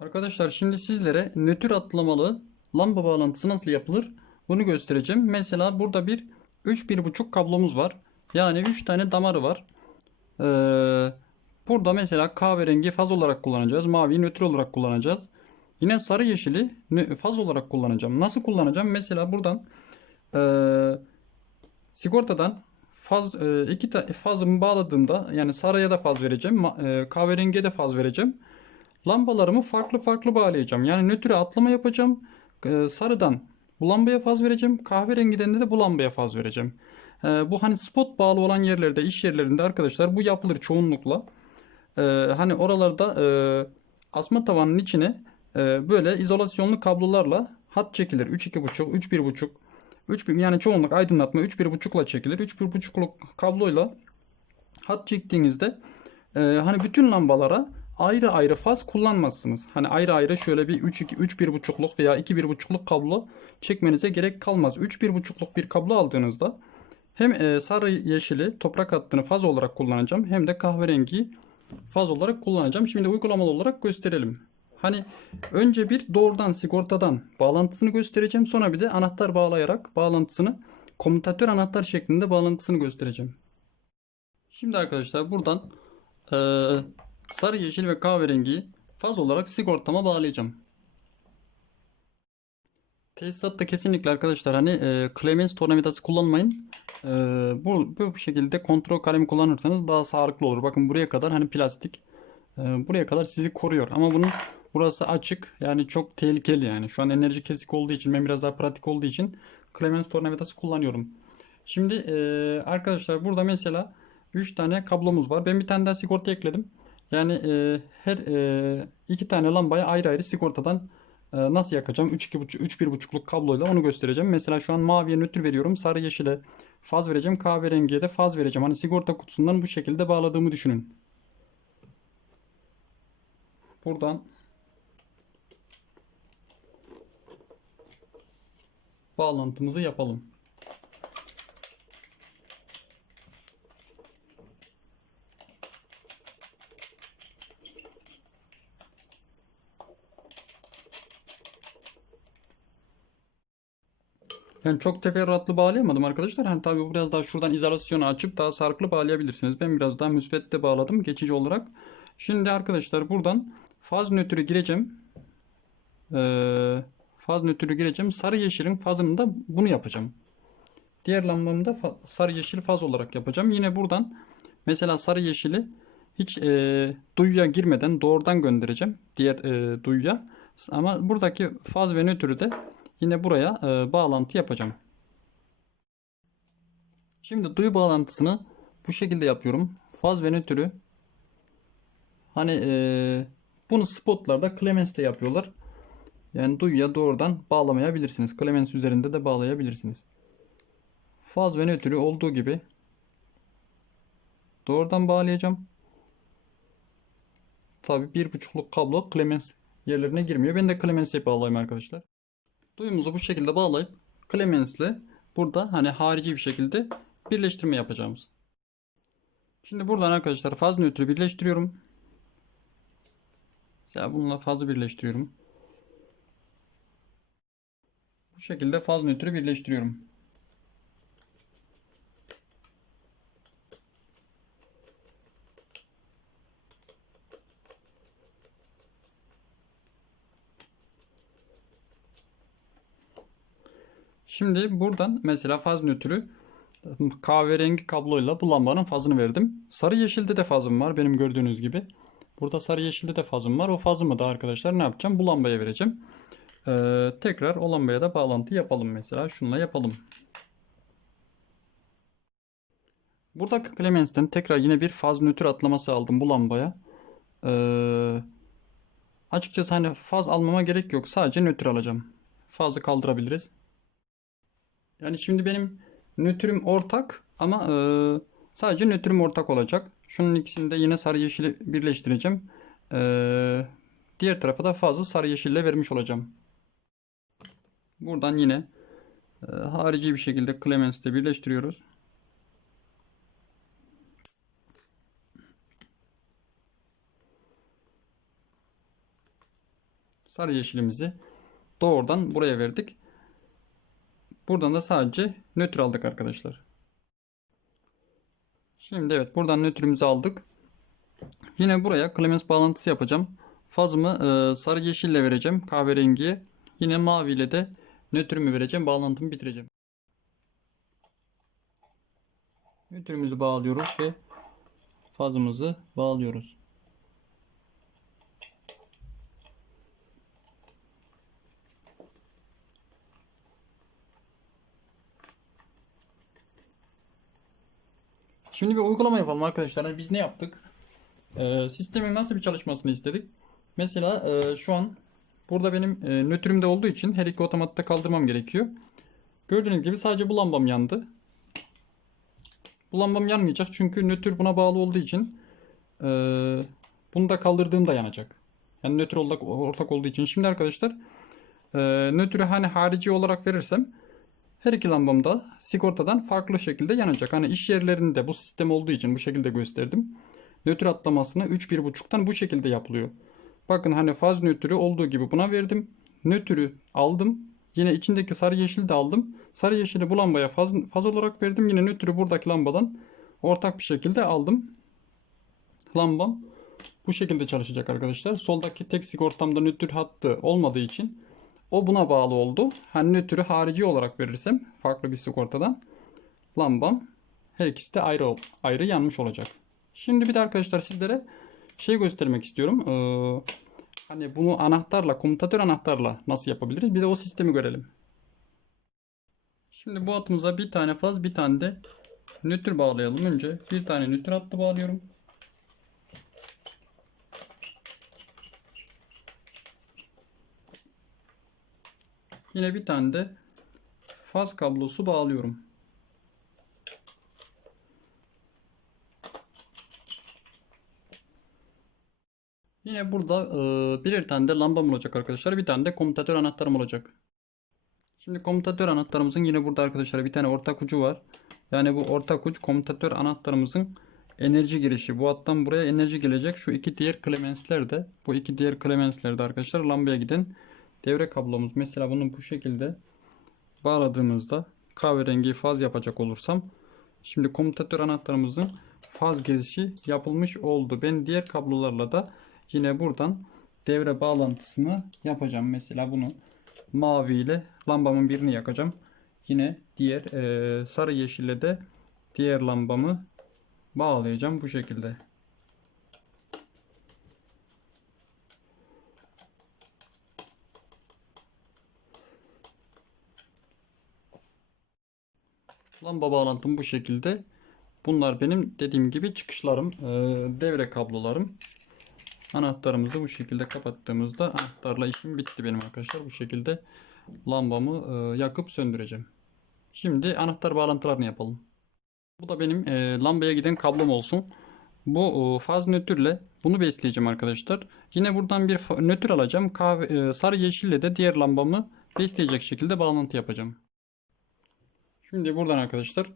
Arkadaşlar şimdi sizlere nötr atlamalı lamba bağlantısı nasıl yapılır bunu göstereceğim. Mesela burada bir 3-1.5 kablomuz var. Yani 3 tane damarı var. Ee, burada mesela kahverengi faz olarak kullanacağız. Maviyi nötr olarak kullanacağız. Yine sarı yeşili faz olarak kullanacağım. Nasıl kullanacağım? Mesela buradan ee, sigortadan faz e, iki fazımı bağladığımda yani sarıya da faz vereceğim, e, kahverengiye de faz vereceğim. Lambalarımı farklı farklı bağlayacağım. Yani nötre atlama yapacağım. Ee, sarıdan bu lambaya faz vereceğim. Kahverengiden de, de bu lambaya faz vereceğim. Ee, bu hani spot bağlı olan yerlerde, iş yerlerinde arkadaşlar bu yapılır çoğunlukla. Ee, hani oralarda e, asma tavanın içine e, böyle izolasyonlu kablolarla hat çekilir. 3-2.5, 3-1.5, 3 yani çoğunluk aydınlatma 3-1.5'la çekilir. 3-1.5'luk kabloyla hat çektiğinizde e, hani bütün lambalara ayrı ayrı faz kullanmazsınız. Hani ayrı ayrı şöyle bir 3 2 3 1.5'luk veya 2 1.5'luk kablo çekmenize gerek kalmaz. 3 1.5'luk bir kablo aldığınızda hem e, sarı yeşili toprak hattını faz olarak kullanacağım hem de kahverengi faz olarak kullanacağım. Şimdi uygulamalı olarak gösterelim. Hani önce bir doğrudan sigortadan bağlantısını göstereceğim. Sonra bir de anahtar bağlayarak bağlantısını komutatör anahtar şeklinde bağlantısını göstereceğim. Şimdi arkadaşlar buradan eee, sarı, yeşil ve kahverengiyi faz olarak sigortama bağlayacağım. Tesisatta kesinlikle arkadaşlar hani eee Clemens tornavidası kullanmayın. Eee, bu, bu şekilde kontrol kalemi kullanırsanız daha sağlıklı olur. Bakın buraya kadar hani plastik eee, buraya kadar sizi koruyor. Ama bunun burası açık yani çok tehlikeli yani. Şu an enerji kesik olduğu için ben biraz daha pratik olduğu için Clemens tornavidası kullanıyorum. Şimdi eee, arkadaşlar burada mesela 3 tane kablomuz var. Ben bir tane daha sigorta ekledim. Yani eee, her eee, iki tane lambayı ayrı ayrı sigortadan eee, nasıl yakacağım? 3 2.5 3 kabloyla onu göstereceğim. Mesela şu an maviye nötr veriyorum. Sarı yeşile faz vereceğim. Kahverengiye de faz vereceğim. Hani sigorta kutusundan bu şekilde bağladığımı düşünün. Buradan bağlantımızı yapalım. Yani çok teferruatlı bağlayamadım arkadaşlar. Hani tabii biraz daha şuradan izolasyonu açıp daha sarklı bağlayabilirsiniz. Ben biraz daha müsvedde bağladım geçici olarak. Şimdi arkadaşlar buradan faz nötrü gireceğim. Ee, faz nötrü gireceğim. Sarı yeşilin fazını da bunu yapacağım. Diğer lambamı da sarı yeşil faz olarak yapacağım. Yine buradan mesela sarı yeşili hiç e, duyuya girmeden doğrudan göndereceğim. Diğer e, duyuya. Ama buradaki faz ve nötrü de yine buraya e, bağlantı yapacağım. Şimdi duyu bağlantısını bu şekilde yapıyorum. Faz ve nötrü hani e, bunu spotlarda Clemens'te yapıyorlar. Yani duyuya doğrudan bağlamayabilirsiniz. Clemens üzerinde de bağlayabilirsiniz. Faz ve nötrü olduğu gibi doğrudan bağlayacağım. Tabi bir buçukluk kablo Clemens yerlerine girmiyor. Ben de Clemens'e bağlayayım arkadaşlar. Duyumuzu bu şekilde bağlayıp Clemens'le burada hani harici bir şekilde birleştirme yapacağımız. Şimdi buradan arkadaşlar faz nötrü birleştiriyorum. Mesela bununla fazı birleştiriyorum. Bu şekilde faz nötrü birleştiriyorum. Şimdi buradan mesela faz nötrü kahverengi kabloyla bu lambanın fazını verdim. Sarı yeşilde de fazım var benim gördüğünüz gibi. Burada sarı yeşilde de fazım var. O fazımı da arkadaşlar ne yapacağım? Bu lambaya vereceğim. Ee, tekrar o lambaya da bağlantı yapalım mesela. Şununla yapalım. Buradaki Clemens'ten tekrar yine bir faz nötr atlaması aldım bu lambaya. Ee, açıkçası hani faz almama gerek yok. Sadece nötr alacağım. Fazı kaldırabiliriz. Yani şimdi benim nötrüm ortak ama e, sadece nötrüm ortak olacak. Şunun ikisini de yine sarı yeşili birleştireceğim. E, diğer tarafa da fazla sarı yeşille vermiş olacağım. Buradan yine e, harici bir şekilde Clemens'te birleştiriyoruz. sarı yeşilimizi doğrudan buraya verdik. Buradan da sadece nötr aldık arkadaşlar. Şimdi evet buradan nötrümüzü aldık. Yine buraya Clemens bağlantısı yapacağım. Fazımı e, sarı yeşille vereceğim kahverengiye. Yine mavi ile de nötrümü vereceğim. Bağlantımı bitireceğim. Nötrümüzü bağlıyoruz ve fazımızı bağlıyoruz. Şimdi bir uygulama yapalım arkadaşlar. Hani biz ne yaptık? Ee, sistemin nasıl bir çalışmasını istedik? Mesela e, şu an burada benim e, nötrümde olduğu için her iki otomatta kaldırmam gerekiyor. Gördüğünüz gibi sadece bu lambam yandı. Bu lambam yanmayacak çünkü nötr buna bağlı olduğu için e, bunu da kaldırdığımda yanacak. Yani nötr ortak, olduğu için. Şimdi arkadaşlar e, nötrü hani harici olarak verirsem her iki lambam da sigortadan farklı şekilde yanacak. Hani iş yerlerinde bu sistem olduğu için bu şekilde gösterdim. Nötr atlamasını 3-1.5'tan bu şekilde yapılıyor. Bakın hani faz nötrü olduğu gibi buna verdim. Nötrü aldım. Yine içindeki sarı yeşil de aldım. Sarı yeşili bu lambaya faz, faz olarak verdim. Yine nötrü buradaki lambadan ortak bir şekilde aldım. Lambam bu şekilde çalışacak arkadaşlar. Soldaki tek sigortamda nötr hattı olmadığı için o buna bağlı oldu. Hani nötrü harici olarak verirsem farklı bir sigortadan lambam her ikisi de ayrı ayrı yanmış olacak. Şimdi bir de arkadaşlar sizlere şey göstermek istiyorum. Ee, hani bunu anahtarla, komutatör anahtarla nasıl yapabiliriz? Bir de o sistemi görelim. Şimdi bu hatımıza bir tane faz, bir tane de nötr bağlayalım. Önce bir tane nötr hattı bağlıyorum. Yine bir tane de faz kablosu bağlıyorum. Yine burada e, birer tane de lambam olacak arkadaşlar. Bir tane de komutatör anahtarım olacak. Şimdi komutatör anahtarımızın yine burada arkadaşlar bir tane ortak ucu var. Yani bu ortak uç komutatör anahtarımızın enerji girişi. Bu hattan buraya enerji gelecek. Şu iki diğer klemensler de bu iki diğer klemensler de arkadaşlar lambaya giden devre kablomuz. Mesela bunu bu şekilde bağladığımızda kahverengi faz yapacak olursam şimdi komutatör anahtarımızın faz girişi yapılmış oldu. Ben diğer kablolarla da yine buradan devre bağlantısını yapacağım. Mesela bunu mavi ile lambamın birini yakacağım. Yine diğer e, sarı yeşille de diğer lambamı bağlayacağım bu şekilde. Lamba bağlantım bu şekilde. Bunlar benim dediğim gibi çıkışlarım, e, devre kablolarım. Anahtarımızı bu şekilde kapattığımızda anahtarla işim bitti benim arkadaşlar. Bu şekilde lambamı e, yakıp söndüreceğim. Şimdi anahtar bağlantılarını yapalım. Bu da benim e, lambaya giden kablom olsun. Bu faz nötrle bunu besleyeceğim arkadaşlar. Yine buradan bir nötr alacağım. Kahve, sarı yeşille de diğer lambamı besleyecek şekilde bağlantı yapacağım. Şimdi buradan arkadaşlar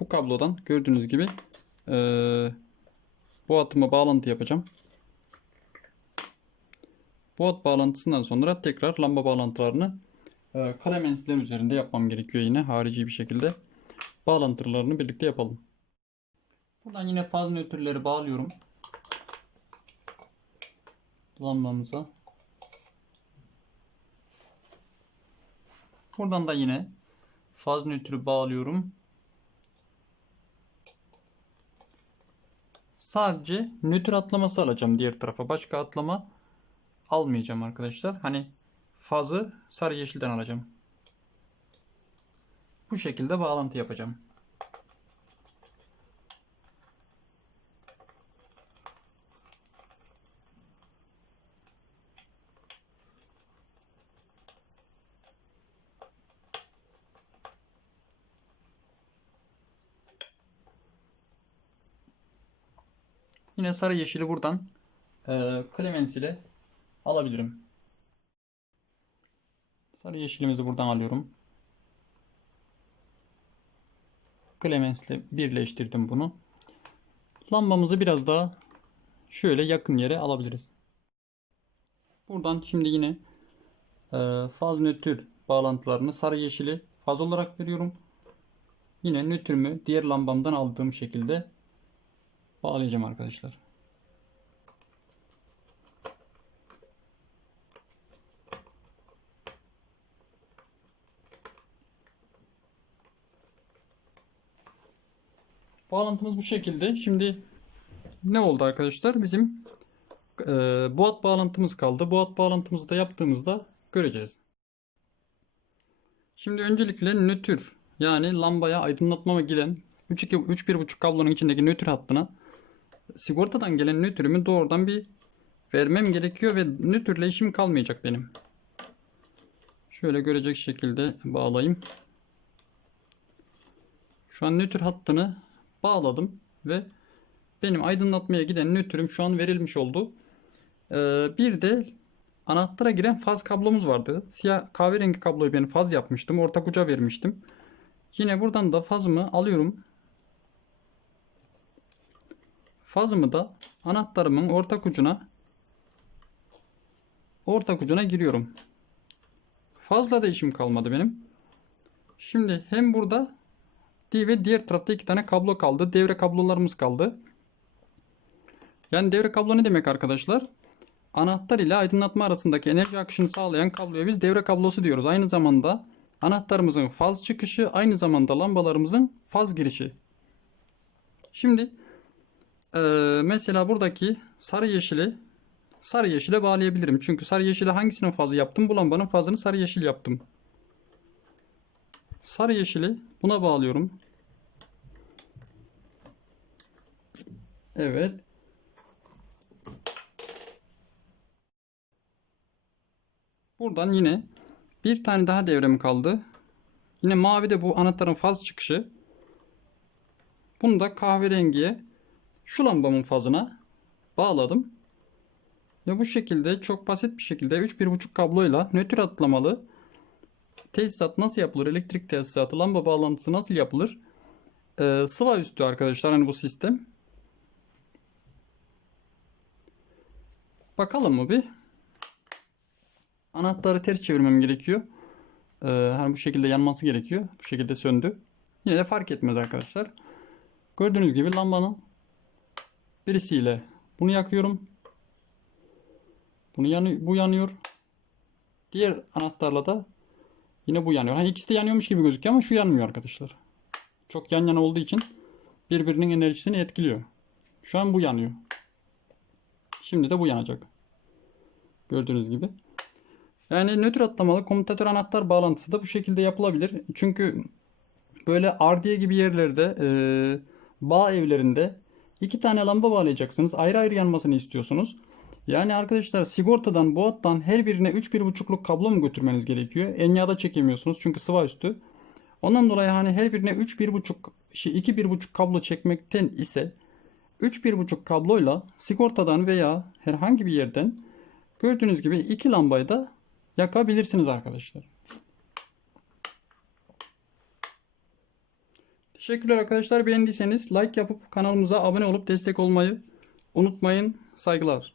bu kablodan gördüğünüz gibi e, bu hatıma bağlantı yapacağım. Bu hat bağlantısından sonra tekrar lamba bağlantılarını e, kalemensler üzerinde yapmam gerekiyor yine harici bir şekilde. Bağlantılarını birlikte yapalım. Buradan yine faz nötrleri bağlıyorum. Lambamıza. Buradan da yine faz nötrü bağlıyorum. Sadece nötr atlaması alacağım diğer tarafa. Başka atlama almayacağım arkadaşlar. Hani fazı sarı yeşilden alacağım. Bu şekilde bağlantı yapacağım. Yine sarı yeşili buradan e, Clemens ile alabilirim. Sarı yeşilimizi buradan alıyorum. Clemens ile birleştirdim bunu. Lambamızı biraz daha şöyle yakın yere alabiliriz. Buradan şimdi yine Ee, faz nötr bağlantılarını sarı yeşili faz olarak veriyorum. Yine nötrümü diğer lambamdan aldığım şekilde bağlayacağım arkadaşlar. Bağlantımız bu şekilde. Şimdi ne oldu arkadaşlar? Bizim e, boğat bağlantımız kaldı. Boğat bağlantımızı da yaptığımızda göreceğiz. Şimdi öncelikle nötr yani lambaya aydınlatmama gelen 3.2 3.1.5 kablonun içindeki nötr hattına sigortadan gelen nötrümü doğrudan bir vermem gerekiyor ve nötrle işim kalmayacak benim. Şöyle görecek şekilde bağlayayım. Şu an nötr hattını bağladım ve benim aydınlatmaya giden nötrüm şu an verilmiş oldu. Ee, bir de anahtara giren faz kablomuz vardı. Siyah kahverengi kabloyu ben faz yapmıştım. Ortak uca vermiştim. Yine buradan da fazımı alıyorum. Fazımı da anahtarımın ortak ucuna ortak ucuna giriyorum. Fazla da işim kalmadı benim. Şimdi hem burada ve diğer tarafta iki tane kablo kaldı. Devre kablolarımız kaldı. Yani devre kablo ne demek arkadaşlar? Anahtar ile aydınlatma arasındaki enerji akışını sağlayan kabloya biz devre kablosu diyoruz. Aynı zamanda anahtarımızın faz çıkışı, aynı zamanda lambalarımızın faz girişi. Şimdi e, mesela buradaki sarı yeşili sarı yeşile bağlayabilirim. Çünkü sarı yeşile hangisinin fazı yaptım? Bu lambanın fazını sarı yeşil yaptım. Sarı yeşili buna bağlıyorum. Evet. Buradan yine bir tane daha devrem kaldı. Yine mavi de bu anahtarın faz çıkışı. Bunu da kahverengiye şu lambamın fazına bağladım. Ve bu şekilde çok basit bir şekilde 3-1.5 kabloyla nötr atlamalı tesisat nasıl yapılır? Elektrik tesisatı, lamba bağlantısı nasıl yapılır? Ee, sıva üstü arkadaşlar hani bu sistem. Bakalım mı bir? Anahtarı ters çevirmem gerekiyor. Ee, hani bu şekilde yanması gerekiyor. Bu şekilde söndü. Yine de fark etmez arkadaşlar. Gördüğünüz gibi lambanın birisiyle bunu yakıyorum. Bunu yanı bu yanıyor. Diğer anahtarla da yine bu yanıyor. Hani ikisi de yanıyormuş gibi gözüküyor ama şu yanmıyor arkadaşlar. Çok yan yana olduğu için birbirinin enerjisini etkiliyor. Şu an bu yanıyor. Şimdi de bu yanacak. Gördüğünüz gibi. Yani nötr atlamalı komutatör anahtar bağlantısı da bu şekilde yapılabilir. Çünkü böyle ardiye gibi yerlerde e, bağ evlerinde iki tane lamba bağlayacaksınız. Ayrı ayrı yanmasını istiyorsunuz. Yani arkadaşlar sigortadan bu hattan her birine 3-1.5'luk kablo mu götürmeniz gerekiyor? Enyada çekemiyorsunuz çünkü sıva üstü. Ondan dolayı hani her birine 3-1.5 şey 2-1.5 kablo çekmekten ise 3-1.5 kabloyla sigortadan veya herhangi bir yerden gördüğünüz gibi iki lambayı da yakabilirsiniz arkadaşlar. Teşekkürler arkadaşlar. Beğendiyseniz like yapıp kanalımıza abone olup destek olmayı unutmayın. Saygılar.